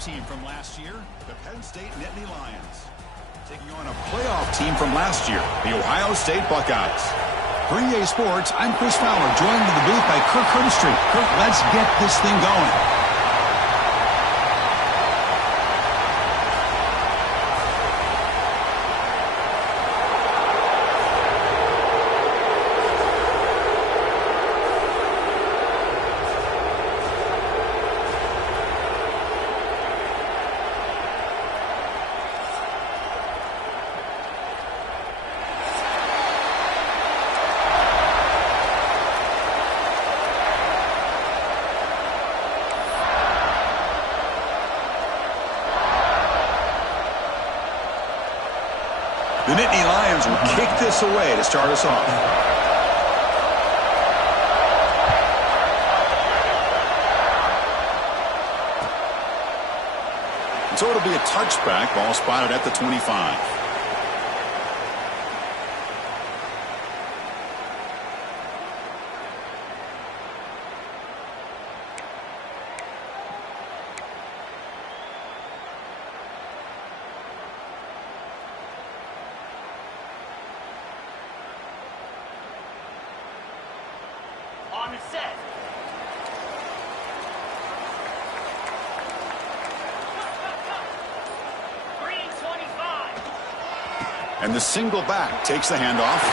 team from last year, the Penn State Nittany Lions. Taking on a playoff team from last year, the Ohio State Buckeyes. For EA Sports, I'm Chris Fowler, joined in the booth by Kirk Herbstreit. Kirk, let's get this thing going. The Nittany Lions will kick this away to start us off. And so it'll be a touchback, ball spotted at the 25. On the set. Green 25. And the single back takes the handoff.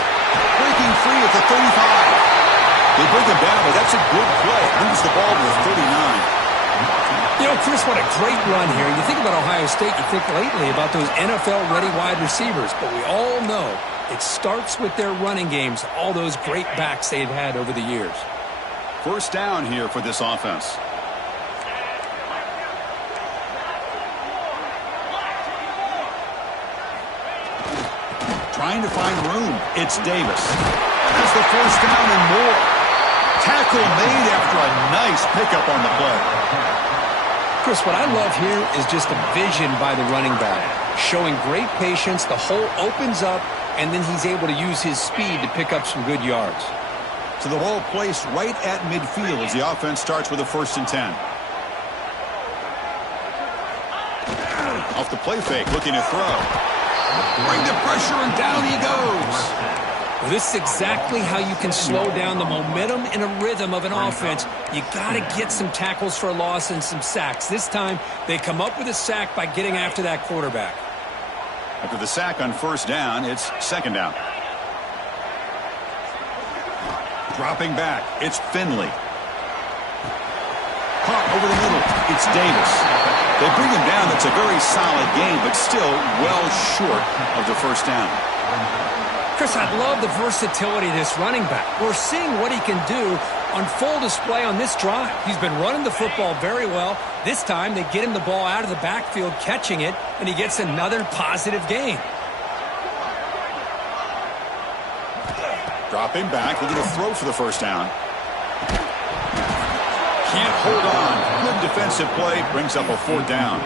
Breaking free at the 35. They bring him down, but that's a good play. Moves the ball to the 39. You know, Chris, what a great run here. You think about Ohio State, you think lately about those NFL-ready wide receivers, but we all know it starts with their running games, all those great backs they've had over the years. First down here for this offense. Trying to find room. It's Davis. Has the first down and more. Tackle made after a nice pickup on the play. Chris, what I love here is just the vision by the running back. Showing great patience, the hole opens up, and then he's able to use his speed to pick up some good yards. So the ball placed right at midfield as the offense starts with a 1st and 10. Off the play fake, looking to throw. Bring the pressure, and down he goes. Well, this is exactly how you can slow down the momentum and a rhythm of an offense. You got to get some tackles for a loss and some sacks. This time, they come up with a sack by getting after that quarterback. After the sack on 1st down, it's 2nd down. Dropping back, it's Finley. Caught over the middle, it's Davis. They bring him down. It's a very solid game, but still well short of the 1st down. Chris, I love the versatility of this running back. We're seeing what he can do on full display on this drive. He's been running the football very well. This time, they get him the ball out of the backfield, catching it, and he gets another positive gain. Dropping back, looking to throw for the 1st down. Can't hold on. Good defensive play, brings up a 4th down.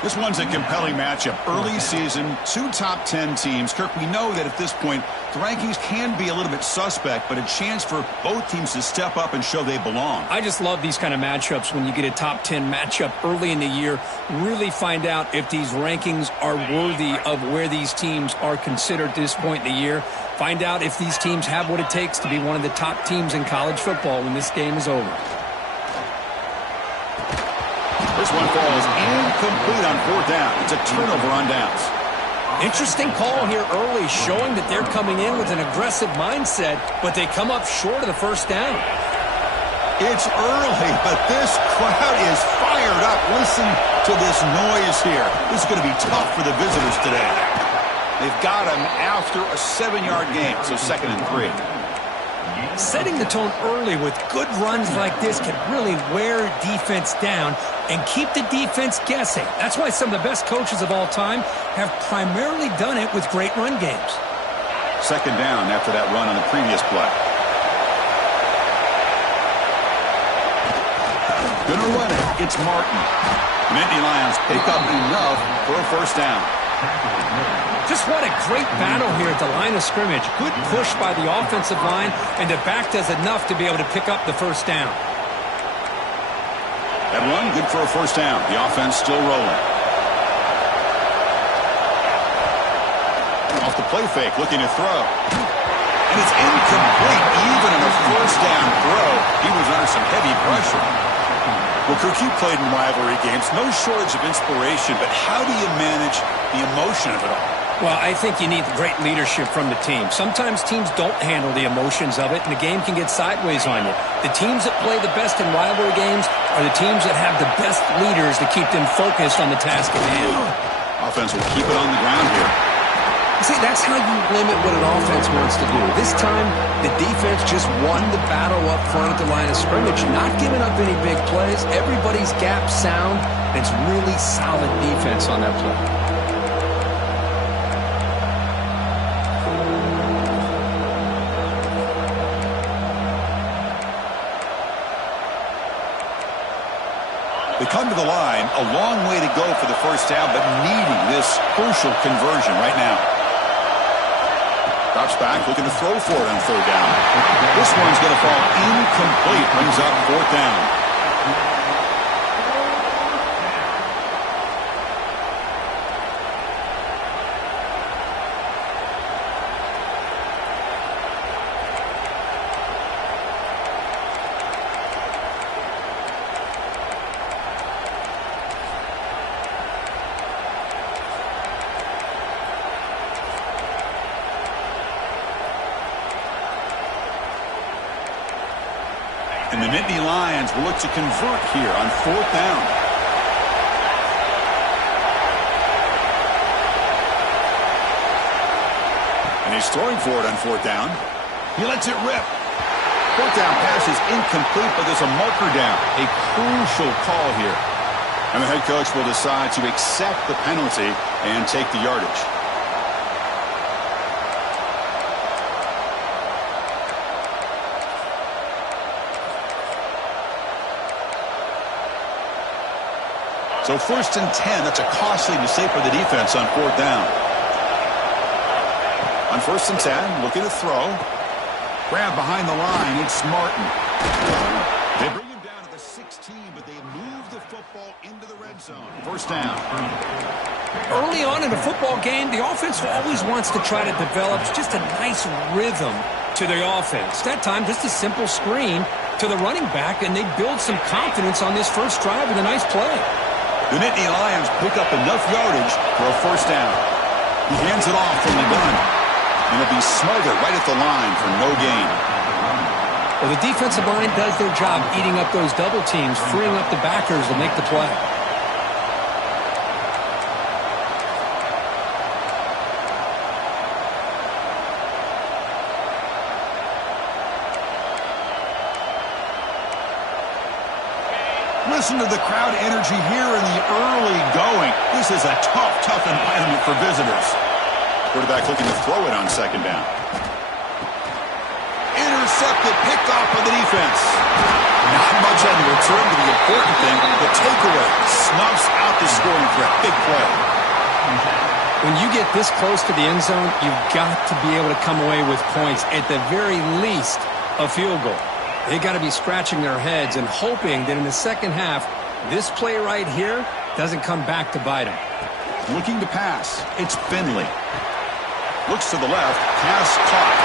This one's a compelling matchup. Early season, 2 top 10 teams. Kirk, we know that at this point, the rankings can be a little bit suspect, but a chance for both teams to step up and show they belong. I just love these kind of matchups when you get a top 10 matchup early in the year. Really find out if these rankings are worthy of where these teams are considered at this point in the year. Find out if these teams have what it takes to be one of the top teams in college football when this game is over. This one falls incomplete on 4th down. It's a turnover on downs. Interesting call here early, showing that they're coming in with an aggressive mindset, but they come up short of the 1st down. It's early, but this crowd is fired up. Listen to this noise here. This is going to be tough for the visitors today. They've got him after a 7-yard gain, so 2nd and 3. Setting the tone early with good runs like this can really wear defense down and keep the defense guessing. That's why some of the best coaches of all time have primarily done it with great run games. 2nd down after that run on the previous play. Gonna run it. It's Martin. Nittany Lions pick up enough for a 1st down. Just what a great battle here at the line of scrimmage. Good push by the offensive line, and the back does enough to be able to pick up the 1st down. That run, good for a first down. The offense still rolling. Off the play fake, looking to throw. And it's incomplete. Even in a first down throw, he was under some heavy pressure. Well, Kirk, you played in rivalry games. No shortage of inspiration, but how do you manage the emotion of it all? Well, I think you need great leadership from the team. Sometimes teams don't handle the emotions of it, and the game can get sideways on you. The teams that play the best in rivalry games are the teams that have the best leaders to keep them focused on the task at hand. Offense will keep it on the ground here. See, that's how you limit what an offense wants to do. This time, the defense just won the battle up front at the line of scrimmage, not giving up any big plays. Everybody's gap sound. It's really solid defense on that play. They come to the line, a long way to go for the first down, but needing this crucial conversion right now. Drops back, looking to throw for it on third down. This one's going to fall incomplete, brings up fourth down. And the Nittany Lions will look to convert here on fourth down. And he's throwing for it on fourth down. He lets it rip. Fourth down pass is incomplete, but there's a marker down. A crucial call here. And the head coach will decide to accept the penalty and take the yardage. So first and 10, that's a costly mistake for the defense on fourth down. On first and 10, looking to throw. Grab behind the line, it's Martin. They bring him down to the 16, but they move the football into the red zone. First down. Early on in a football game, the offense always wants to try to develop just a nice rhythm to the offense. That time, just a simple screen to the running back, and they build some confidence on this first drive with a nice play. The Nittany Lions pick up enough yardage for a first down. He hands it off from the gun. And it'll be smothered right at the line for no gain. Well, the defensive line does their job eating up those double teams, freeing up the backers to make the play. Listen to the crowd energy here in the early going. This is a tough environment for visitors. Quarterback looking to throw it on second down. Intercepted, picked off by the defense. Not much on the return, but the important thing, the takeaway snuffs out the scoring threat. Big play. When you get this close to the end zone, you've got to be able to come away with points. At the very least, a field goal. They got to be scratching their heads and hoping that in the second half, this play right here doesn't come back to bite them. Looking to pass. It's Finley. Looks to the left. Pass caught.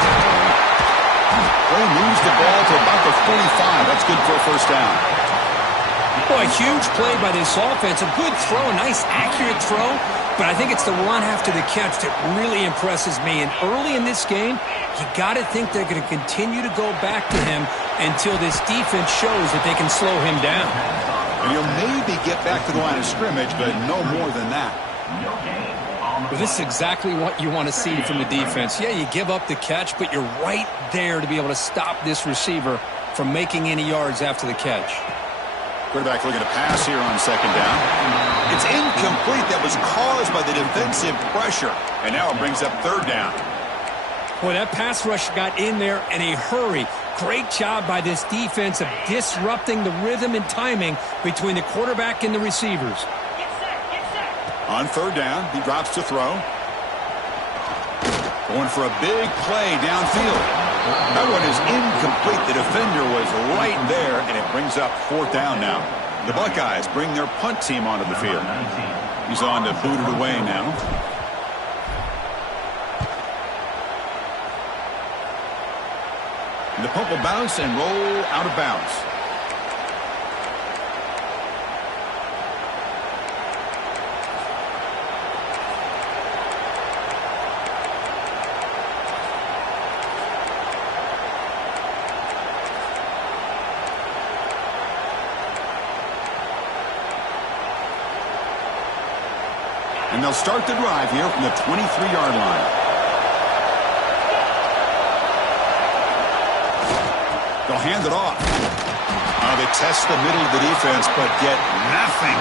Well, moves the ball to about the 45. That's good for a first down. Boy, a huge play by this offense. A good throw, a nice accurate throw. But I think it's the run after the catch that really impresses me. And early in this game, you got to think they're going to continue to go back to him until this defense shows that they can slow him down. And he'll maybe get back to the line of scrimmage, but no more than that. Well, this is exactly what you want to see from the defense. Yeah, you give up the catch, but you're right there to be able to stop this receiver from making any yards after the catch. Quarterback looking to pass here on second down. It's incomplete. That was caused by the defensive pressure. And now it brings up third down. Boy, that pass rush got in there in a hurry. Great job by this defense of disrupting the rhythm and timing between the quarterback and the receivers. Get set, get set. On third down, he drops to throw. Going for a big play downfield. That one is incomplete. The defender was right there, and it brings up fourth down now. The Buckeyes bring their punt team onto the field. He's on to boot it away now. The punt will bounce and roll out of bounds. And they'll start the drive here from the 23-yard line. They'll hand it off. They test the middle of the defense, but get nothing.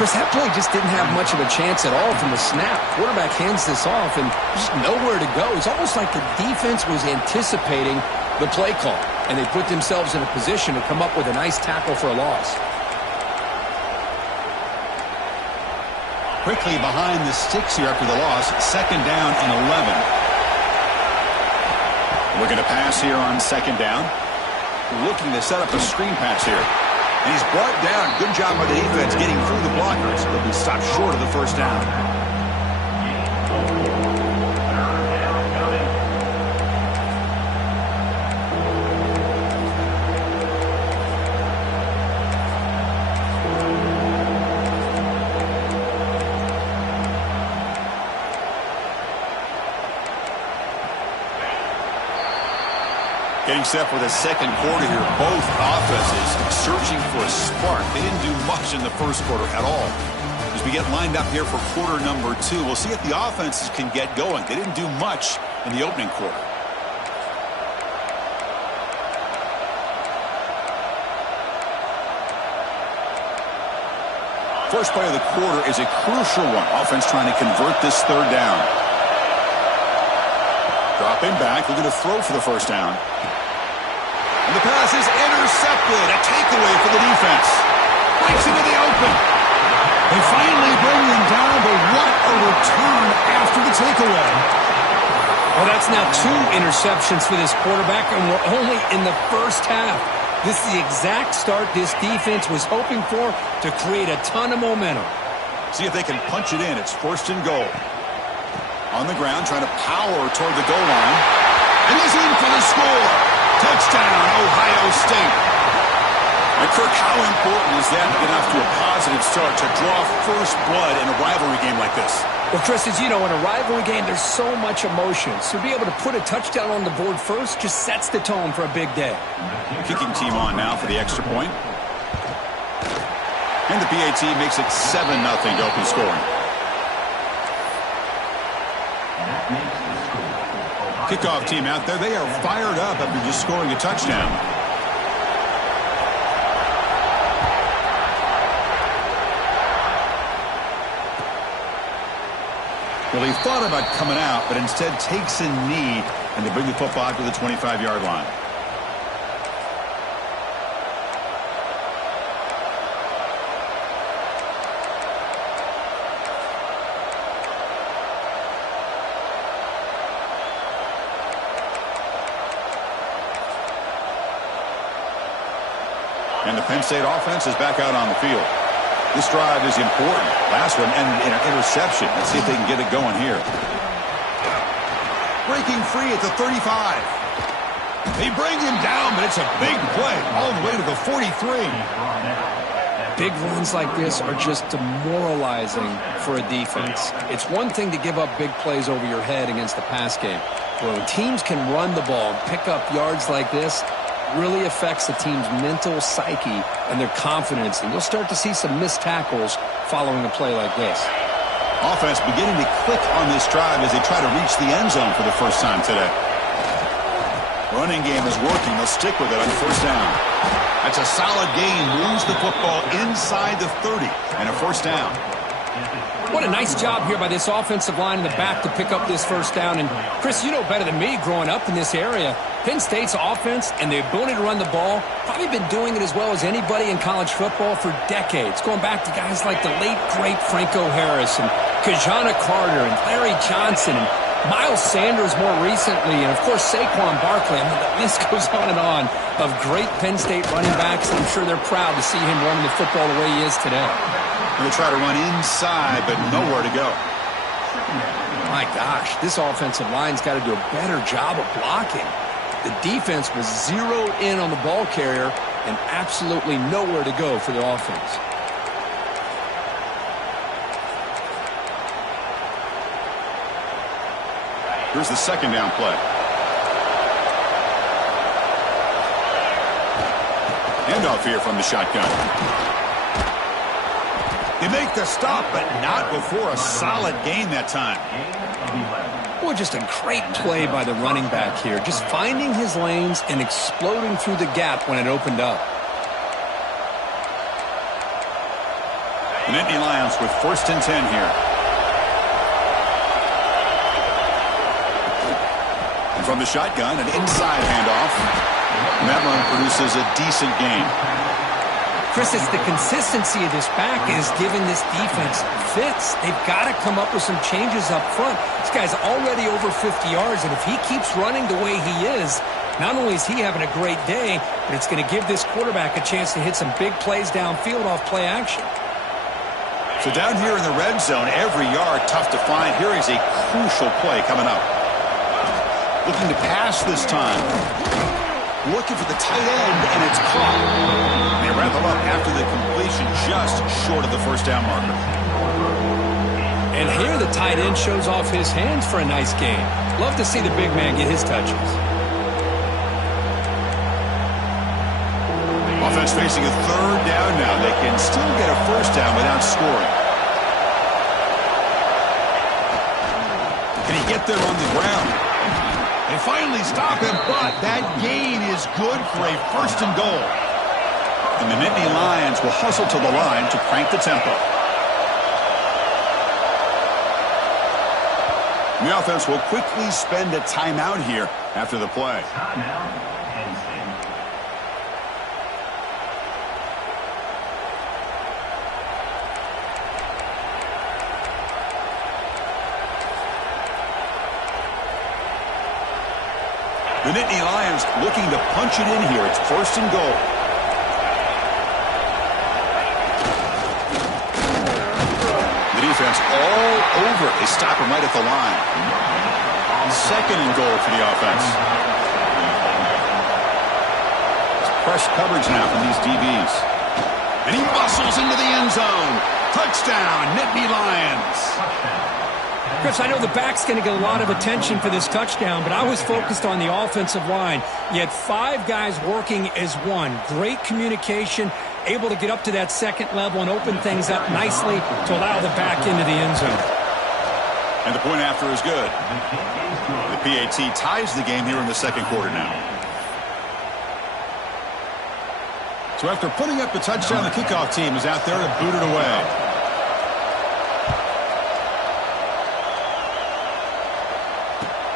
Chris, that play just didn't have much of a chance at all from the snap. Quarterback hands this off, and just nowhere to go. It's almost like the defense was anticipating the play call, and they put themselves in a position to come up with a nice tackle for a loss. Quickly behind the sticks here after the loss. 2nd down and 11. We're going to pass here on 2nd down. Looking to set up a screen pass here. And he's brought down. Good job by the defense getting through the blockers. He'll be stopped short of the 1st down. Getting set for the 2nd quarter here. Both offenses searching for a spark. They didn't do much in the 1st quarter at all. As we get lined up here for quarter number 2, we'll see if the offenses can get going. They didn't do much in the opening quarter. First play of the quarter is a crucial one. Offense trying to convert this 3rd down. Dropping back, looking to throw for the 1st down. And the pass is intercepted. A takeaway for the defense. Breaks into the open. They finally bring him down, but what a return after the takeaway. Well, that's now 2 interceptions for this quarterback, and we're only in the 1st half. This is the exact start this defense was hoping for to create a ton of momentum. See if they can punch it in. It's 1st and goal. On the ground, trying to power toward the goal line. And he's in for the score. Touchdown, Ohio State. And Kirk, how important is that to get off to a positive start to draw first blood in a rivalry game like this? Well, Chris, as you know, in a rivalry game, there's so much emotion. So to be able to put a touchdown on the board first just sets the tone for a big day. Kicking team on now for the extra point. And the PAT makes it 7-0 to open scoring. Kickoff team out there. They are fired up after just scoring a touchdown. Well, he thought about coming out, but instead takes a knee, and they bring the football to the 25-yard line. And the Penn State offense is back out on the field. This drive is important. Last one ended in an interception. Let's see if they can get it going here. Breaking free at the 35. They bring him down, but it's a big play all the way to the 43. Big runs like this are just demoralizing for a defense. It's one thing to give up big plays over your head against the pass game. But when teams can run the ball and pick up yards like this, really affects the team's mental psyche and their confidence. And you'll start to see some missed tackles following a play like this. Offense beginning to click on this drive as they try to reach the end zone for the first time today. Running game is working. They'll stick with it on 1st down. That's a solid gain. Moves the football inside the 30 and a 1st down. What a nice job here by this offensive line in the back to pick up this 1st down. And, Chris, you know better than me growing up in this area, Penn State's offense and the ability to run the ball probably been doing it as well as anybody in college football for decades, going back to guys like the late, great Franco Harris and Kajana Carter and Larry Johnson and Miles Sanders more recently, and of course Saquon Barkley. I mean, the list goes on and on of great Penn State running backs, and I'm sure they're proud to see him running the football the way he is today. They try to run inside, but nowhere to go. My gosh, this offensive line's got to do a better job of blocking. The defense was zeroed in on the ball carrier and absolutely nowhere to go for the offense. Here's the second down play. Handoff here from the shotgun. They make the stop, but not before a solid gain that time. Boy, just a great play by the running back here. Just finding his lanes and exploding through the gap when it opened up. The Nittany Lions with 1st and 10 here. And from the shotgun, an inside handoff. And that run produces a decent gain. Chris, it's the consistency of this back is giving this defense fits. They've got to come up with some changes up front. This guy's already over 50 yards, and if he keeps running the way he is, not only is he having a great day, but it's going to give this quarterback a chance to hit some big plays downfield off play action. So down here in the red zone, every yard tough to find. Here is a crucial play coming up. Looking to pass this time. Looking for the tight end, and it's caught. They wrap him up after the completion, just short of the first down marker. And here the tight end shows off his hands for a nice gain. Love to see the big man get his touches. Offense facing a third down now. They can still get a first down without scoring. Can he get there on the ground? They finally stop him, but that gain is good for a 1st and goal. And the Nittany Lions will hustle to the line to crank the tempo. The offense will quickly spend a timeout here after the play. The Nittany Lions looking to punch it in here. It's 1st and goal. The defense all over. They stop him right at the line. 2nd and goal for the offense. It's press coverage now from these DBs. And he muscles into the end zone. Touchdown, Nittany Lions. Chris, I know the back's going to get a lot of attention for this touchdown, but I was focused on the offensive line. You had 5 guys working as one. Great communication, able to get up to that 2nd level and open things up nicely to allow the back into the end zone. And the point after is good. The PAT ties the game here in the 2nd quarter now. So after putting up the touchdown, the kickoff team is out there to boot it away.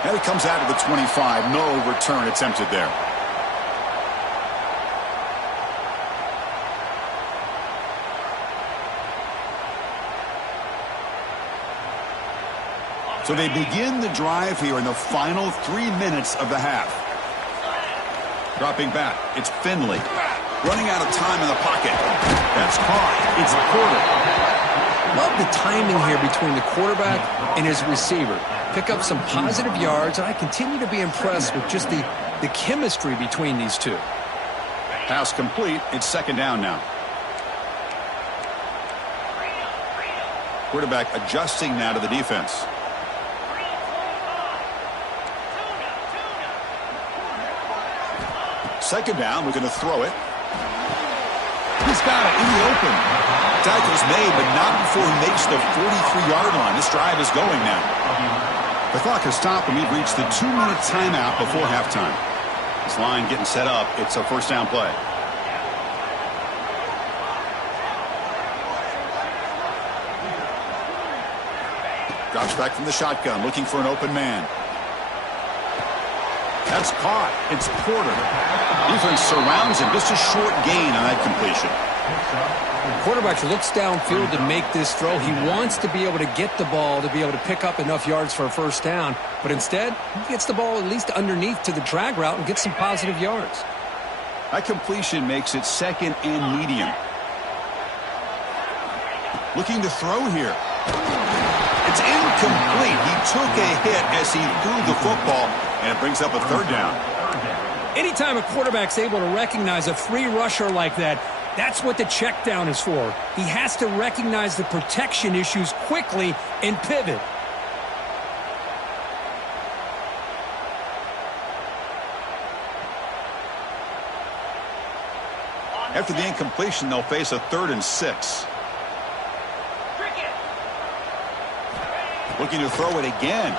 And it comes out of the 25. No return attempted there. So they begin the drive here in the final 3 minutes of the half. Dropping back, it's Finley. Running out of time in the pocket. That's caught. It's Porter. Love the timing here between the quarterback and his receiver. Pick up some positive yards, and I continue to be impressed with just the chemistry between these two. Pass complete. It's 2nd down now. Quarterback adjusting now to the defense. Second down, we're going to throw it. He's got it in the open. Tackle's made, but not before he makes the 43-yard line. This drive is going now. The clock has stopped, and we've reached the 2-minute timeout before halftime. This line getting set up. It's a 1st down play. Drops back from the shotgun, looking for an open man. That's caught. It's Porter. Defense surrounds him. Just a short gain on that completion. Quarterback looks downfield to make this throw. He wants to be able to get the ball to be able to pick up enough yards for a first down. But instead, he gets the ball at least underneath to the drag route and gets some positive yards. That completion makes it second and medium. Looking to throw here. It's incomplete. He took a hit as he threw the football, and it brings up a third down. Anytime a quarterback's able to recognize a free rusher like that, that's what the check down is for. He has to recognize the protection issues quickly and pivot. After the incompletion, they'll face a 3rd and 6. Looking to throw it again.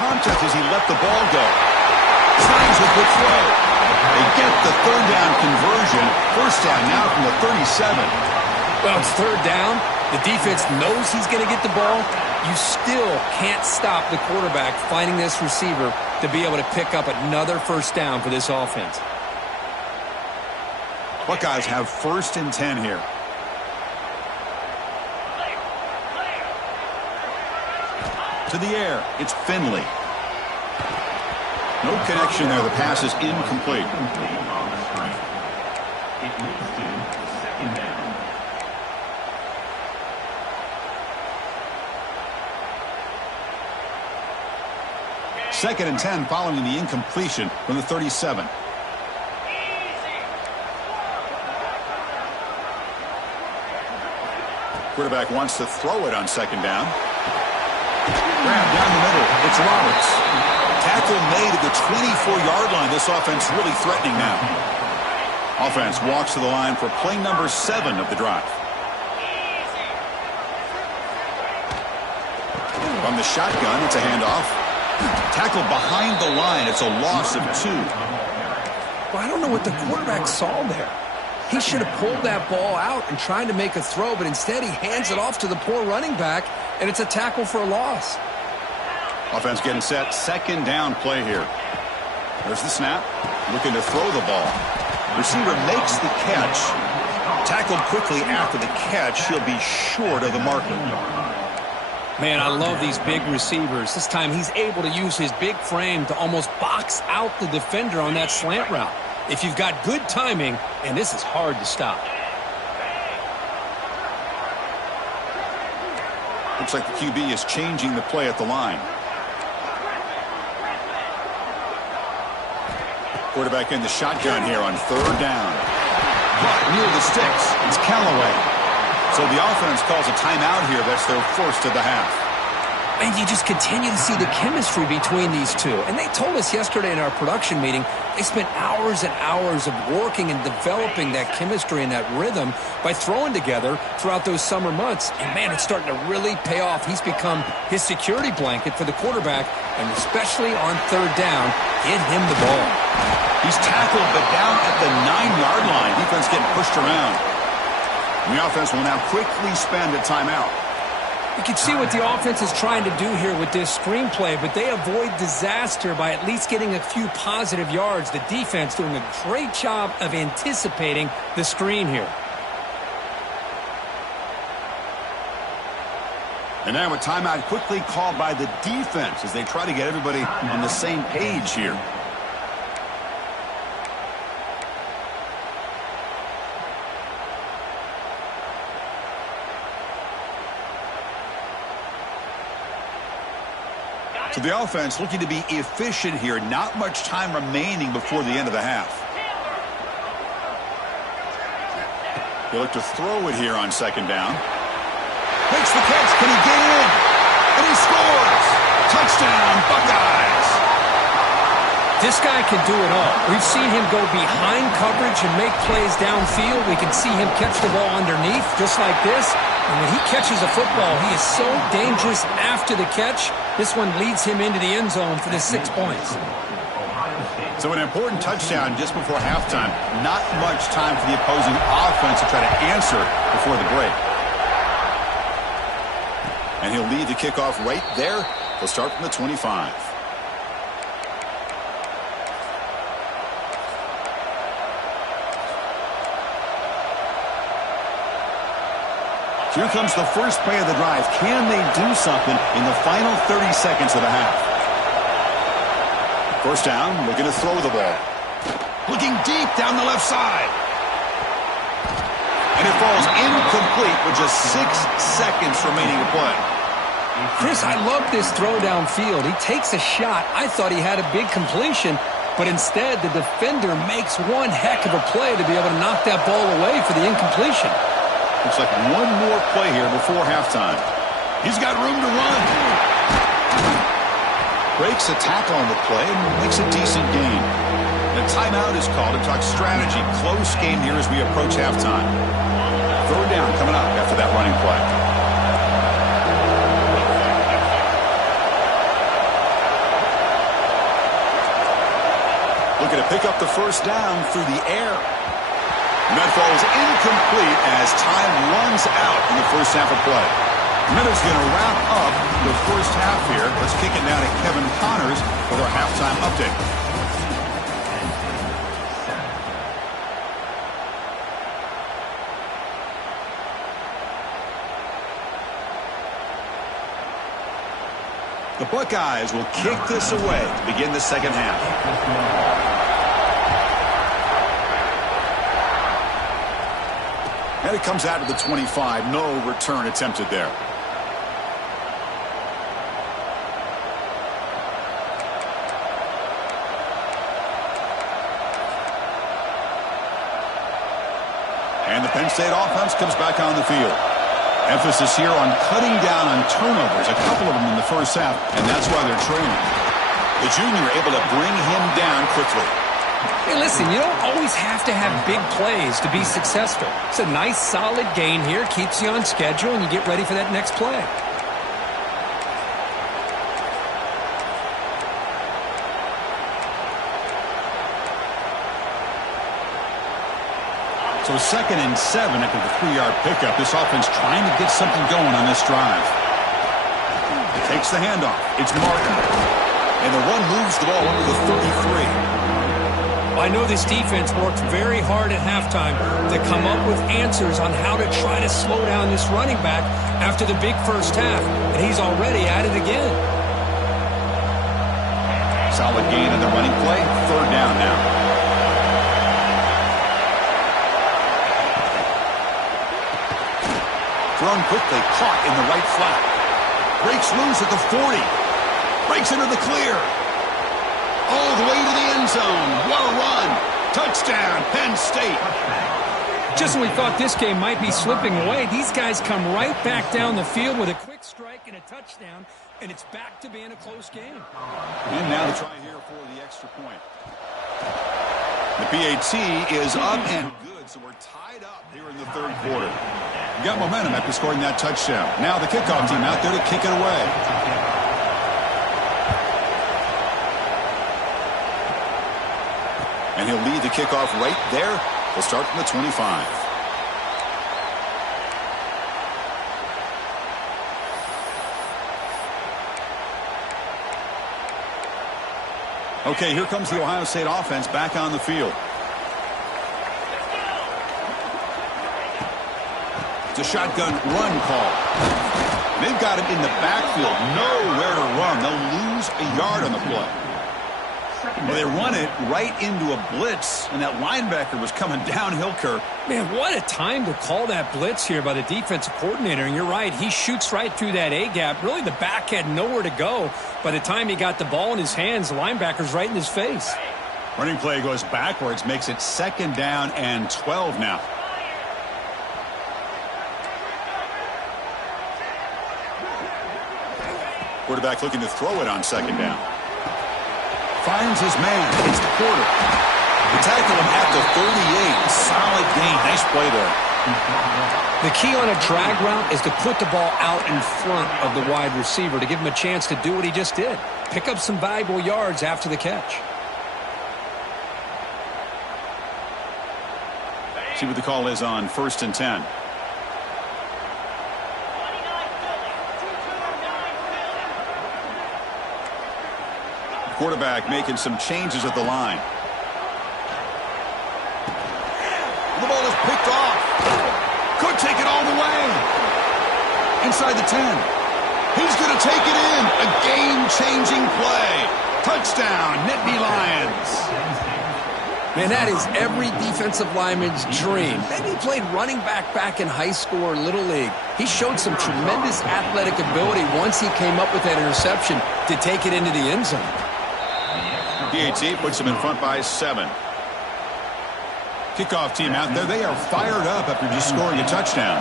Contact as he let the ball go. Signs a good throw. They get the 3rd down conversion. First down now from the 37. Well, it's 3rd down. The defense knows he's going to get the ball. You still can't stop the quarterback finding this receiver to be able to pick up another first down for this offense. Buckeyes have 1st and 10 here. To the air, it's Finley. No connection there. The pass is incomplete. Second and 10 following the incompletion from the 37. Quarterback wants to throw it on second down. Grab down the middle. It's Roberts. Tackle made at the 24-yard line. This offense really threatening now. Offense walks to the line for play number 7 of the drive. From the shotgun, it's a handoff. Tackle behind the line. It's a loss of 2. Well, I don't know what the quarterback saw there. He should have pulled that ball out and tried to make a throw, but instead he hands it off to the poor running back, and it's a tackle for a loss. Offense getting set. Second down play here. There's the snap. Looking to throw the ball. Receiver makes the catch. Tackled quickly after the catch. He'll be short of the marker. Man, I love these big receivers. This time he's able to use his big frame to almost box out the defender on that slant route. If you've got good timing, and this is hard to stop. Looks like the QB is changing the play at the line. Quarterback in the shotgun here on 3rd down. Caught near the sticks. It's Callaway. So the offense calls a timeout here. That's their first of the half. And you just continue to see the chemistry between these two. And they told us yesterday in our production meeting, they spent hours and hours of working and developing that chemistry and that rhythm by throwing together throughout those summer months. And, man, it's starting to really pay off. He's become his security blanket for the quarterback, and especially on 3rd down, get him the ball. He's tackled, but down at the 9-yard line. Defense getting pushed around. And the offense will now quickly spend a timeout. You can see what the offense is trying to do here with this screenplay, but they avoid disaster by at least getting a few positive yards. The defense doing a great job of anticipating the screen here. And now a timeout quickly called by the defense as they try to get everybody on the same page here. So the offense looking to be efficient here. Not much time remaining before the end of the half. They look to throw it here on second down. Makes the catch. Can he get in? And he scores. Touchdown, Buckeyes. This guy can do it all. We've seen him go behind coverage and make plays downfield. We can see him catch the ball underneath just like this. And when he catches a football, he is so dangerous after the catch. This one leads him into the end zone for the 6 points. So an important touchdown just before halftime. Not much time for the opposing offense to try to answer before the break. And he'll lead the kickoff right there. He'll start from the 25. Here comes the first play of the drive. Can they do something in the final 30 seconds of the half? First down, looking to throw the ball. Looking deep down the left side. And it falls incomplete with just 6 seconds remaining to play. Chris, I love this throw downfield. He takes a shot. I thought he had a big completion, but instead the defender makes one heck of a play to be able to knock that ball away for the incompletion. Looks like one more play here before halftime. He's got room to run. Breaks a tackle on the play and makes a decent gain. The timeout is called to talk strategy. Close game here as we approach halftime. Third down coming up after that running play. Looking to pick up the first down through the air. And that ball is incomplete as time runs out in the first half of play. Minutes going to wrap up the first half here. Let's kick it now to Kevin Connors with our halftime update. The Buckeyes will kick this away to begin the second half. And it comes out of the 25. No return attempted there. And the Penn State offense comes back on the field. Emphasis here on cutting down on turnovers, a couple of them in the first half, and that's why they're trailing. The junior able to bring him down quickly. Hey, listen, you don't always have to have big plays to be successful. It's a nice, solid gain here, keeps you on schedule, and you get ready for that next play. So 2nd and 7 after the 3-yard pickup. This offense trying to get something going on this drive. It takes the handoff. It's Martin. And the run moves the ball up to the 33. I know this defense worked very hard at halftime to come up with answers on how to try to slow down this running back after the big first half. And he's already at it again. Solid gain on the running play. Third down now. Thrown quickly, caught in the right flat. Breaks loose at the 40. Breaks into the clear. All the way to the end zone. What a run. Touchdown, Penn State. Just when we thought this game might be slipping away, these guys come right back down the field with a quick strike and a touchdown, and it's back to being a close game. And now to try here for the extra point. The PAT is up and good, so we're tied up here in the third quarter. We got momentum after scoring that touchdown. Now the kickoff team out there to kick it away. And he'll lead the kickoff right there. We'll start from the 25. Okay, here comes the Ohio State offense back on the field. It's a shotgun run call. They've got him in the backfield. Nowhere to run. They'll lose a yard on the play. Well, they run it right into a blitz, and that linebacker was coming downhill, Kirk. Man, what a time to call that blitz here by the defensive coordinator. And you're right, he shoots right through that A-gap. Really, the back had nowhere to go. By the time he got the ball in his hands, the linebacker's right in his face. Running play goes backwards, makes it 2nd down and 12 now. Quarterback looking to throw it on 2nd down. Finds his man. It's the quarter. They tackle him at the 38. Solid gain. Nice play there. The key on a drag route is to put the ball out in front of the wide receiver to give him a chance to do what he just did. Pick up some valuable yards after the catch. See what the call is on 1st and 10. Quarterback making some changes at the line. The ball is picked off. Could take it all the way. inside the 10. He's going to take it in. A game-changing play. Touchdown, Nittany Lions. Man, that is every defensive lineman's dream. Maybe he played running back in high school or Little League. He showed some tremendous athletic ability once he came up with that interception to take it into the end zone. PAT puts him in front by 7. Kickoff team out there. They are fired up after just scoring a touchdown.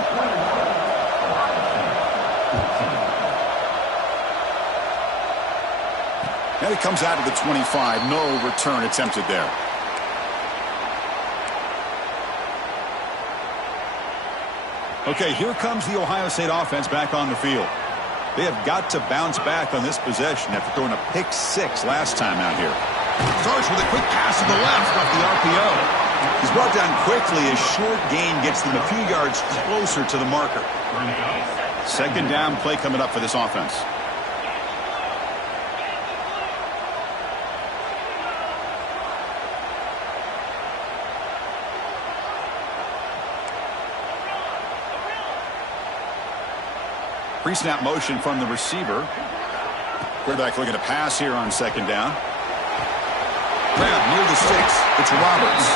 And it comes out of the 25. No return attempted there. Okay, here comes the Ohio State offense back on the field. They have got to bounce back on this possession after throwing a pick 6 last time out here. Starts with a quick pass to the left off the RPO. He's brought down quickly. A short gain gets them a few yards closer to the marker. Second down play coming up for this offense. Pre-snap motion from the receiver. Quarterback looking to pass here on second down. Grab near the sticks. It's Roberts.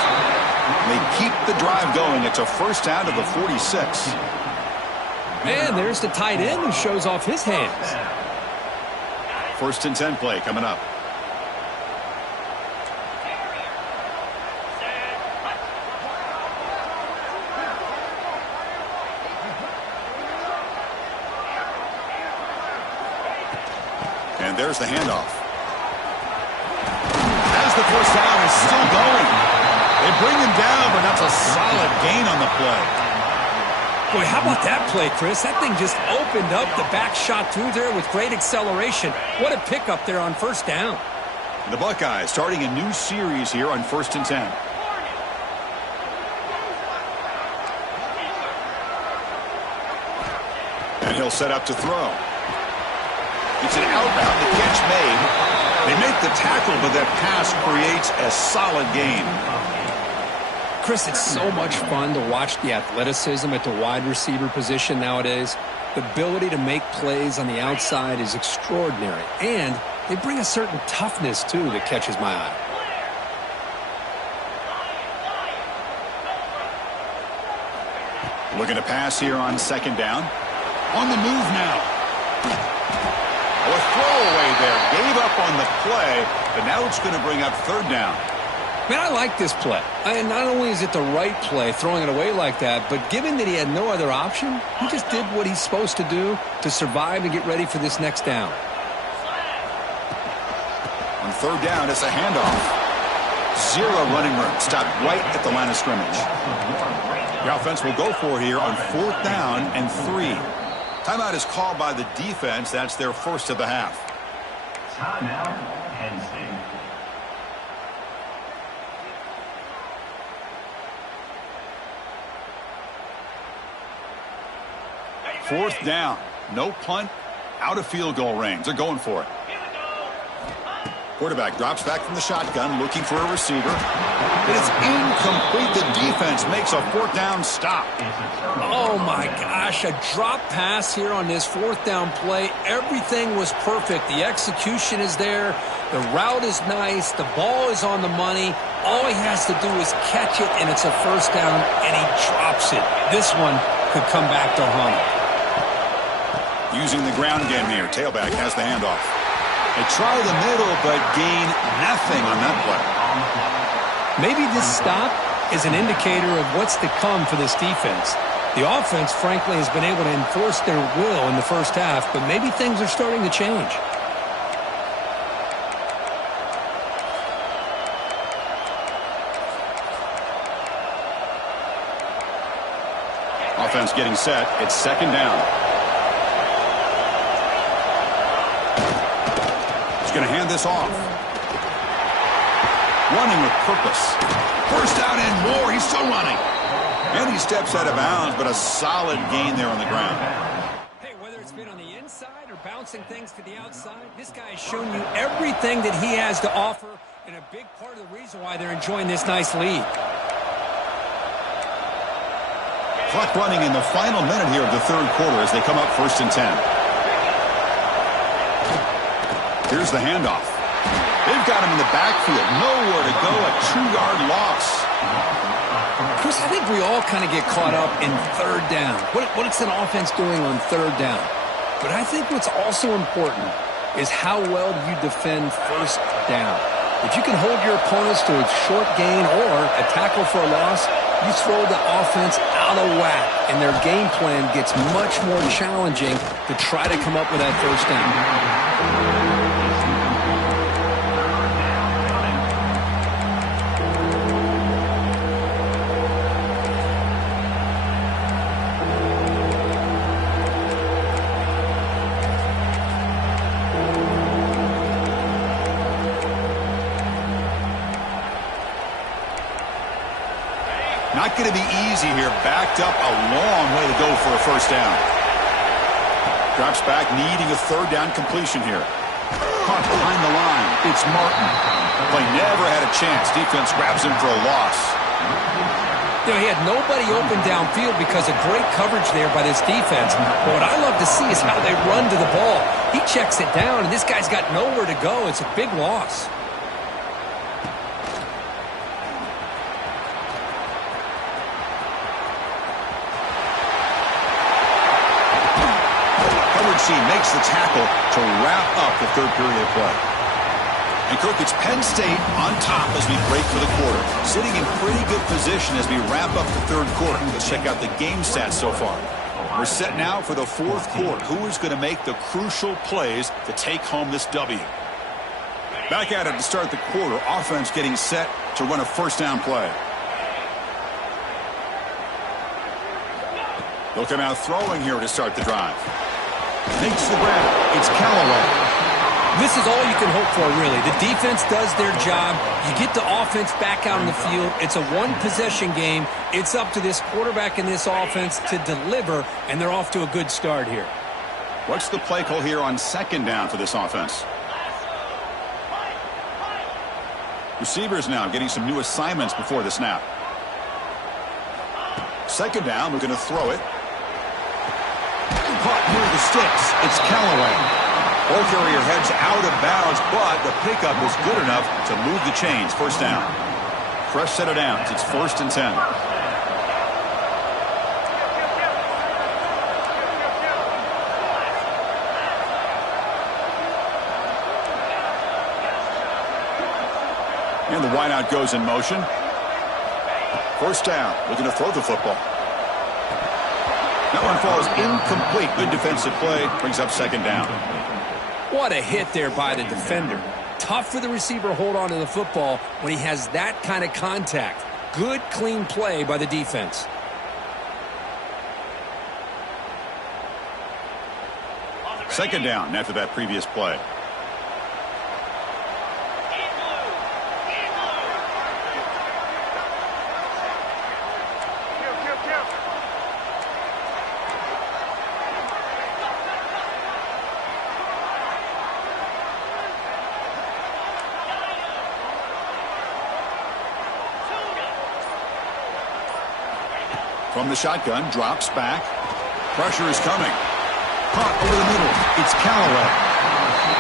They keep the drive going. It's a first down to the 46. Man, there's the tight end who shows off his hands. First and 10 play coming up. And there's the handoff. As the first down is still going. They bring him down, but that's a solid gain on the play. Boy, how about that play, Chris? That thing just opened up. The back shot through there with great acceleration. What a pickup there on first down. The Buckeyes starting a new series here on first and 10. And he'll set up to throw. It's an outbound. The catch made. They make the tackle, but that pass creates a solid gain. Chris, it's so much fun to watch the athleticism at the wide receiver position nowadays. The ability to make plays on the outside is extraordinary, and they bring a certain toughness, too, that catches my eye. Looking to pass here on second down. On the move now. A throwaway there. Gave up on the play, but now it's going to bring up third down. Man, I like this play. And not only is it the right play, throwing it away like that, but given that he had no other option, he just did what he's supposed to do to survive and get ready for this next down. On third down, it's a handoff. Zero running room. Stopped right at the line of scrimmage. The offense will go for here on fourth down and 3. Timeout is called by the defense. That's their first of the half. Timeout, Penn State. Fourth down. No punt. Out of field goal range. They're going for it. Quarterback drops back from the shotgun, looking for a receiver. But it's incomplete. The defense makes a fourth down stop. Oh, my gosh. A drop pass here on this fourth down play. Everything was perfect. The execution is there. The route is nice. The ball is on the money. All he has to do is catch it, and it's a first down, and he drops it. This one could come back to haunt him. Using the ground game here. Tailback has the handoff. They try the middle, but gain nothing on that play. Maybe this stop is an indicator of what's to come for this defense. The offense, frankly, has been able to enforce their will in the first half, but maybe things are starting to change. Offense getting set. It's second down. Going to hand this off. Running with purpose. First down and more. He's still running. And he steps out of bounds, but a solid gain there on the ground. Hey, whether it's been on the inside or bouncing things to the outside, this guy has shown you everything that he has to offer, and a big part of the reason why they're enjoying this nice lead. Clock running in the final minute here of the third quarter as they come up 1st and 10. Here's the handoff. They've got him in the backfield. Nowhere to go. A 2-yard loss. Chris, I think we all kind of get caught up in third down. What's an offense doing on third down? But I think what's also important is how well you defend first down. If you can hold your opponents to a short gain or a tackle for a loss, you throw the offense out of whack, and their game plan gets much more challenging to try to come up with that first down. Not going to be easy here. Backed up, a long way to go for a first down. Drops back, needing a third down completion here. Caught behind the line. It's Martin. Play never had a chance. Defense grabs him for a loss. You know, he had nobody open downfield because of great coverage there by this defense. But what I love to see is how they run to the ball. He checks it down, and this guy's got nowhere to go. It's a big loss. Makes the tackle to wrap up the third period of play. And Kirk, it's Penn State on top as we break for the quarter. Sitting in pretty good position as we wrap up the third quarter. Let's check out the game stats so far. We're set now for the fourth quarter. Who is going to make the crucial plays to take home this W? Back at it to start the quarter. Offense getting set to run a first down play. They'll come out throwing here to start the drive. Makes the grab. It's Callaway. This is all you can hope for, really. The defense does their job. You get the offense back out on the field. It's a one-possession game. It's up to this quarterback and this offense to deliver, and they're off to a good start here. What's the play call here on second down for this offense? Receivers now getting some new assignments before the snap. Second down, we're going to throw it. Caught near the sticks. It's Callaway. Ball carrier heads out of bounds, but the pickup was good enough to move the chains. First down. Fresh set of downs. It's 1st and 10. And the wideout goes in motion. First down. Looking to throw the football. That one falls incomplete. Good defensive play. Brings up second down. What a hit there by the defender. Tough for the receiver to hold on to the football when he has that kind of contact. Good, clean play by the defense. Second down after that previous play. From the shotgun, drops back. Pressure is coming. Caught over the middle. It's Callaway.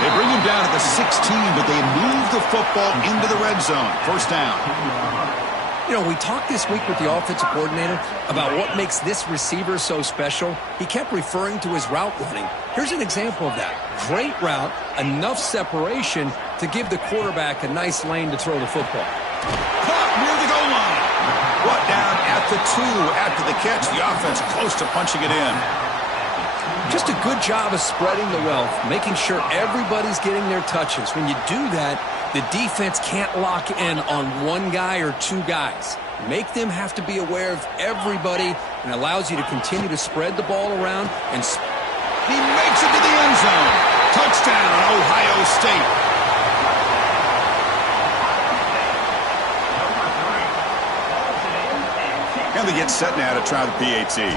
They bring him down at the 16, but they move the football into the red zone. First down. You know, we talked this week with the offensive coordinator about what makes this receiver so special. He kept referring to his route running. Here's an example of that. Great route, enough separation to give the quarterback a nice lane to throw the football. Caught near the goal line. Brought down at the 2 after the catch. The offense close to punching it in. Just a good job of spreading the wealth, making sure everybody's getting their touches. When you do that, the defense can't lock in on one guy or two guys. Make them have to be aware of everybody, and allows you to continue to spread the ball around. And he makes it to the end zone. Touchdown, Ohio State. And they get set now to try the PAT. The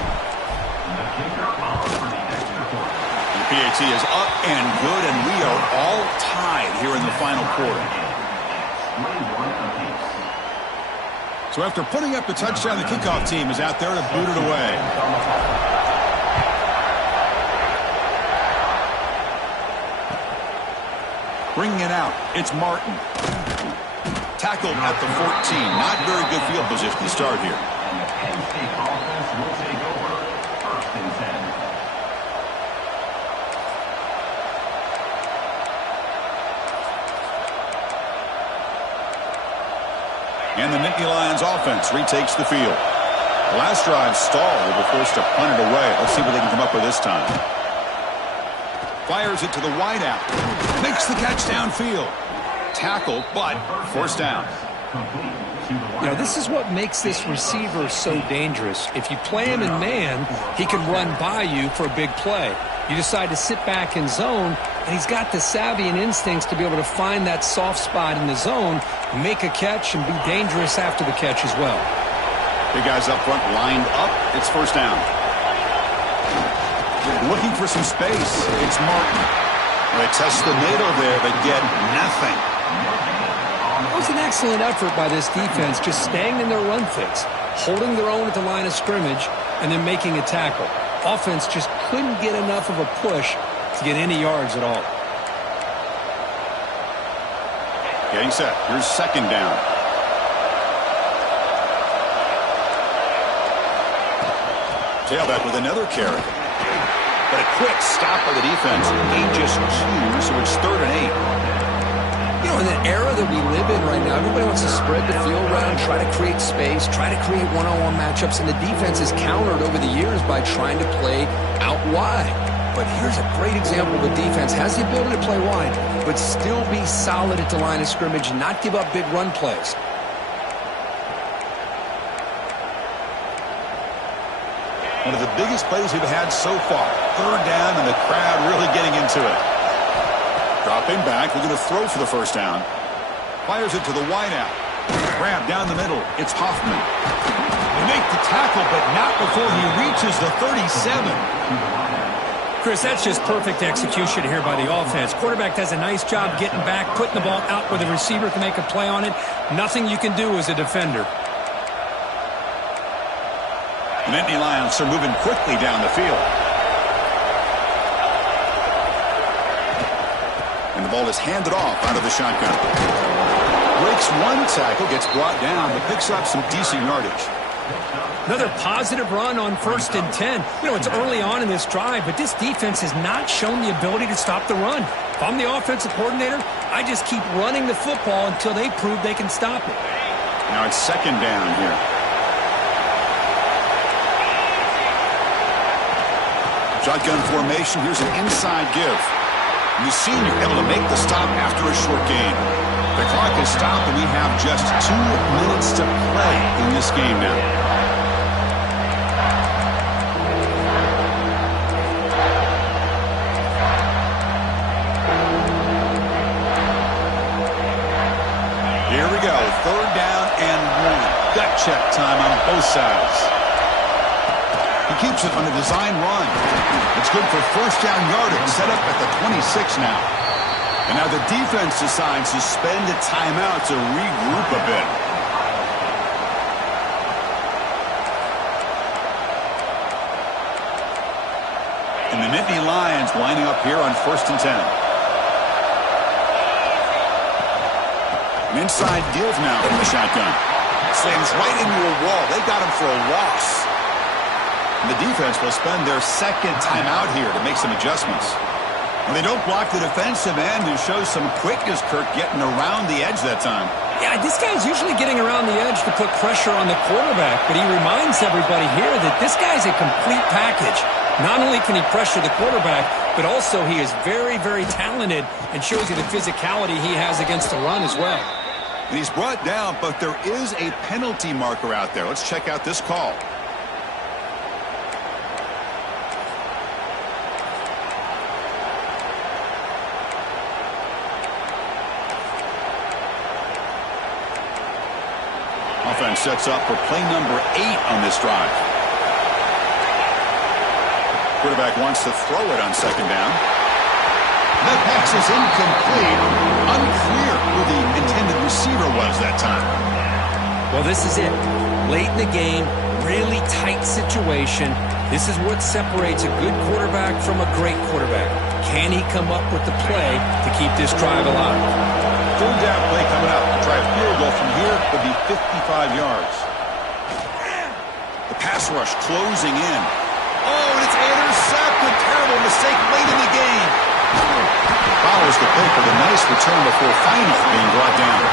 PAT is up and good, and we are all tied here in the final quarter. So after putting up the touchdown, the kickoff team is out there to boot it away. Bringing it out, it's Martin. Tackled at the 14. Not very good field position to start here. And the Penn State offense will take over. 1st and 10. And the Nittany Lions offense retakes the field. The last drive stalled. They were forced to punt it away. Let's see what they can come up with this time. Fires it to the wideout. Makes the catch downfield. Tackle, but forced down. You know, this is what makes this receiver so dangerous. If you play him in man, he can run by you for a big play. You decide to sit back in zone, and he's got the savvy and instincts to be able to find that soft spot in the zone, make a catch, and be dangerous after the catch as well. Big guys up front lined up. It's first down. Looking for some space. It's Martin. They test the NATO there, but get nothing. It was an excellent effort by this defense, just staying in their run fits, holding their own at the line of scrimmage, and then making a tackle. Offense just couldn't get enough of a push to get any yards at all. Getting set. Here's second down. Tailback with another carry. But a quick stop by the defense. Gain just 2, so it's 3rd and 8. You know, in the era that we live in right now, everybody wants to spread the field around, try to create space, try to create one-on-one matchups, and the defense is countered over the years by trying to play out wide. But here's a great example of a defense has the ability to play wide, but still be solid at the line of scrimmage and not give up big run plays. One of the biggest plays we've had so far. 3rd down, and the crowd really getting into it. Dropping back, looking to throw for the first down. Fires it to the wideout. Grab down the middle. It's Hoffman. They make the tackle, but not before he reaches the 37. Chris, that's just perfect execution here by the offense. Quarterback does a nice job getting back, putting the ball out where the receiver can make a play on it. Nothing you can do as a defender. The Nittany Lions are moving quickly down the field. And the ball is handed off out of the shotgun. Breaks one tackle, gets brought down, but picks up some decent yardage. Another positive run on 1st and 10. You know, it's early on in this drive, but this defense has not shown the ability to stop the run. If I'm the offensive coordinator, I just keep running the football until they prove they can stop it. Now it's second down here. Shotgun formation. Here's an inside give. And the senior able to make the stop after a short gain. The clock is stopped, and we have just 2 minutes to play in this game now. Here we go. 3rd down and 1. Gut check time on both sides. He keeps it on a design run. It's good for first down yardage, set up at the 26 now. And now the defense decides to spend a timeout to regroup a bit. And the Nittany Lions lining up here on 1st and 10. An inside give now from the shotgun. Slams right into a wall. They got him for a loss. And the defense will spend their second timeout here to make some adjustments. And they don't block the defensive end, who shows some quickness, Kirk, getting around the edge that time. Yeah, this guy's usually getting around the edge to put pressure on the quarterback, but he reminds everybody here that this guy's a complete package. Not only can he pressure the quarterback, but also he is very, very talented and shows you the physicality he has against the run as well. And he's brought down, but there is a penalty marker out there. Let's check out this call. Offense sets up for play number 8 on this drive. Quarterback wants to throw it on second down. That pass is incomplete. Unclear who the intended receiver was that time. Well, this is it. Late in the game, really tight situation. This is what separates a good quarterback from a great quarterback. Can he come up with the play to keep this drive alive? Third down play coming up. To try a field goal from here would be 55 yards. The pass rush closing in. Oh, and it's intercepted. Terrible mistake late in the game. Follows the pick with a nice return before finally being brought down.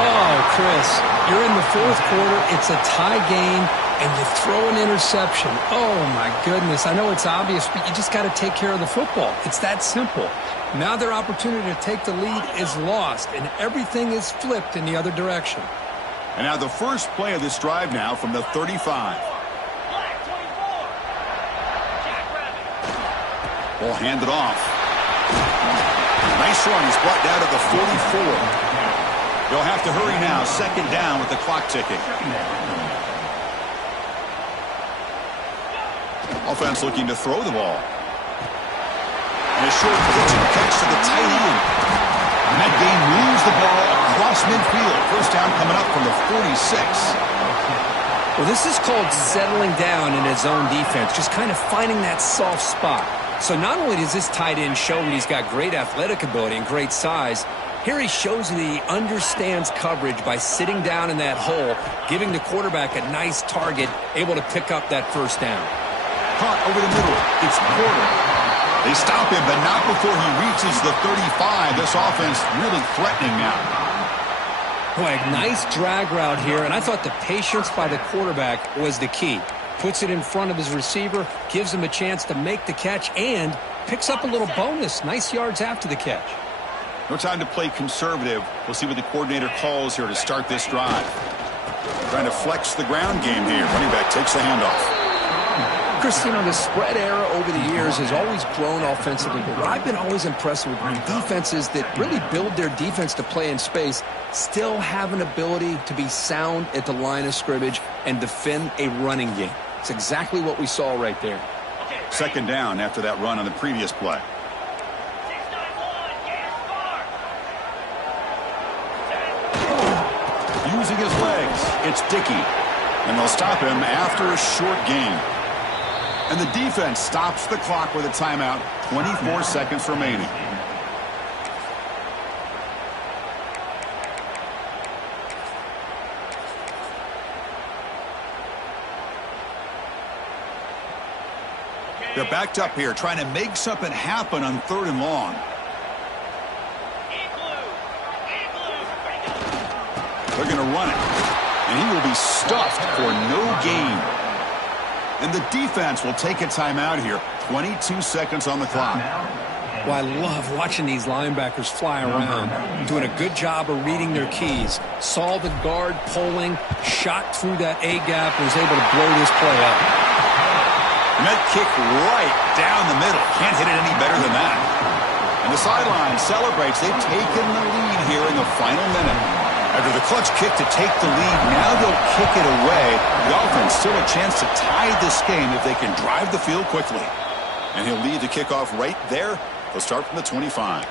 Oh, Chris, you're in the fourth quarter. It's a tie game, and you throw an interception. Oh, my goodness. I know it's obvious, but you just got to take care of the football. It's that simple. Now their opportunity to take the lead is lost, and everything is flipped in the other direction. And now the first play of this drive now from the 35. Ball handed off. Nice run. He's brought down to the 44. They'll have to hurry now. Second down with the clock ticking. Offense looking to throw the ball. And a short pitch and catch to the tight end. And that game moves the ball across midfield. First down coming up from the 46. Well, this is called settling down in his own defense, just kind of finding that soft spot. So not only does this tight end show that he's got great athletic ability and great size, here he shows that he understands coverage by sitting down in that hole, giving the quarterback a nice target, able to pick up that first down. Caught over the middle. It's Porter. They stop him, but not before he reaches the 35. This offense really threatening now. Boy, a nice drag route here, and I thought the patience by the quarterback was the key. Puts it in front of his receiver, gives him a chance to make the catch, and picks up a little bonus. Nice yards after the catch. No time to play conservative. We'll see what the coordinator calls here to start this drive. Trying to flex the ground game here. Running back takes the handoff. Chris, you know, the spread era over the years has always grown offensively, but what I've been always impressed with defenses that really build their defense to play in space still have an ability to be sound at the line of scrimmage and defend a running game. It's exactly what we saw right there. Second down after that run on the previous play. Using his legs, it's Dickey. And they'll stop him after a short gain. And the defense stops the clock with a timeout. 24 seconds remaining. They're backed up here, trying to make something happen on third and long. They're going to run it. And he will be stuffed for no gain. And the defense will take a timeout here. 22 seconds on the clock. Well, I love watching these linebackers fly around, doing a good job of reading their keys. Saw the guard pulling, shot through that A-gap, and was able to blow this play up. And that kick right down the middle. Can't hit it any better than that. And the sideline celebrates. They've taken the lead here in the final minute. After the clutch kick to take the lead, now they'll kick it away. The offense still a chance to tie this game if they can drive the field quickly. And he'll lead the kickoff right there. They'll start from the 25.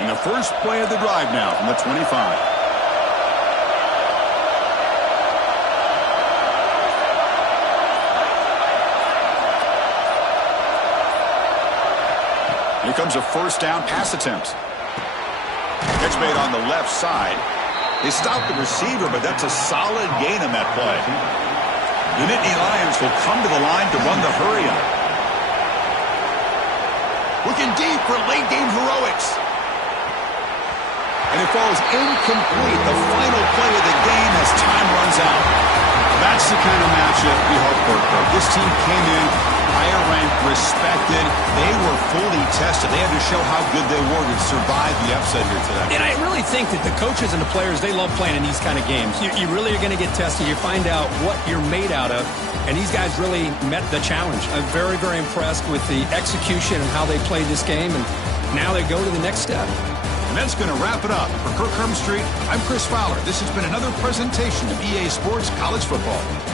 And the first play of the drive now from the 25. Here comes a first down pass attempt. Catch made on the left side. They stopped the receiver, but that's a solid gain on that play. The Nittany Lions will come to the line to run the hurry up. Looking deep for late game heroics. And it falls incomplete. The final play of the game as time runs out. That's the kind of matchup we hope for. This team came in higher ranked, respected. They were fully tested. They had to show how good they were to survive the upset here today. And I really think that the coaches and the players, they love playing in these kind of games. You really are going to get tested. You find out what you're made out of. And these guys really met the challenge. I'm very, very impressed with the execution and how they played this game. And now they go to the next step. And that's going to wrap it up. For Kirk Street, I'm Chris Fowler. This has been another presentation of EA Sports College Football.